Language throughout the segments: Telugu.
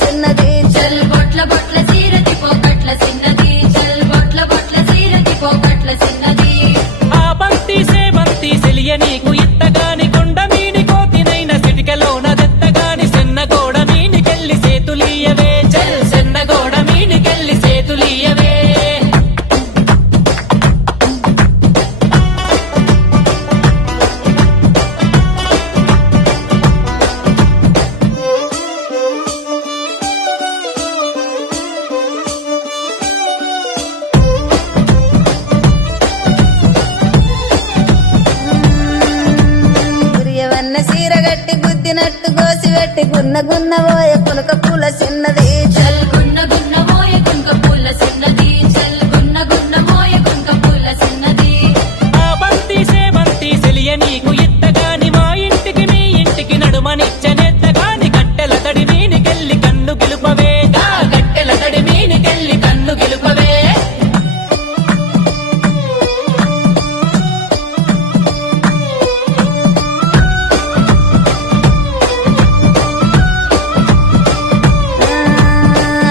చిన్నది చల్ బొట్ల బొట్ల సీరతి పోకట్ల చిన్నది చల్ బొట్ల బొట్ల సీరతి పోకట్ల చిన్నది ఆ బంతి సేబంతి సెలియ నీకు ఇత్తగాని కొండ మీని కోతినైన సిటికలోన దెత్తగాని సెన్నగోడ మీనికెళ్ళి సేతులీయవే చల్ సెన్నగోడ మీనికెళ్ళి సేతులీయవే గురియవన్న సీర గట్టి గుద్దినట్టు గోసి పెట్టి గున్న గున్న పోయ పునక పూల చిన్నది చల్ గున్న గున్న మోయ కుంక పూల చిన్నది చల్ గున్న గున్న మోయ కుంక పూల చిన్నది ఆ బంతి సేబంతి సెలియ నీకు ఇత్తగాని మా ఇంటికి మీ ఇంటికి నడుమనిచ్చనెత్తగాని గట్టెల తడి మీనికెళ్ళి కన్ను గెలుపవే ఆ గట్టెల తడి మీనికెళ్ళి కన్ను గెలుపవే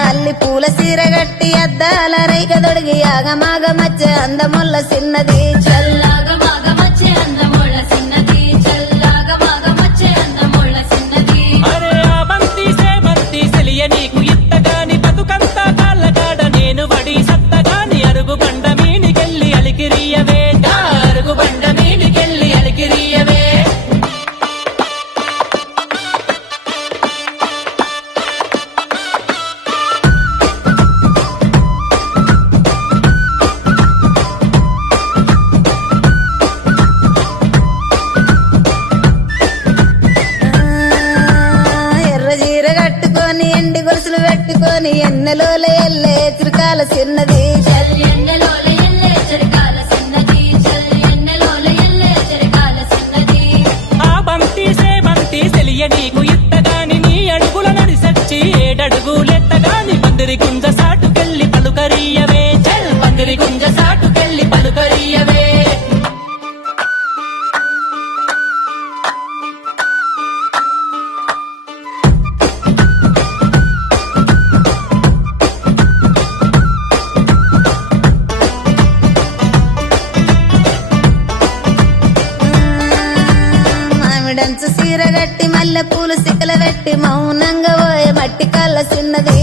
అల్లి పూల సీర గట్టి అద్దాల రైక దొడిగి ఆగమాగ మధ్య అందముల్ల చిన్నది చల్లాగమాగ మధ్య అందముల్ల చిన్నది చల్లాగమాగ మధ్య అందముల్ల చిన్నది అరే ఆ బంతి సేబంతి సెలియ నీకు ఇత్తగాని బతుకంతా కాళ్ళగాడ నేను వడి సత్తగాని అరుగు బండ మీనికెళ్ళి అలికిరియవే ఆ అరుగు బండ మీనికెళ్ళి అలికిరియవే ఎర్ర చీర కట్టుకొని ఎండి గొలుసులు పెట్టుకొని ఎన్నెలోల ఎల్లే చిరకాల చిన్నది చల్ ఎన్నెలోల ఎల్లే చిరకాల చిన్నది చల్ ఎన్నెలోల ఎల్లే చిరకాల చిన్నది ఆ బంతి సేబంతి సెలియ నీకు ఇత్తగాని నీ అడుగుల నడిసచ్చి ఏడడుగులెత్తగాని పందిరి గుంజ సాటుకెళ్ళి పలుకరియవే చల్ పందిరి గుంజ సాటుకెళ్ళి పలుకరియవే మామిడంచు సీర గట్టి మల్లె పూలు సిక్కల పెట్టి మౌనంగా పోయే మట్టి కళ్ళ చిన్నది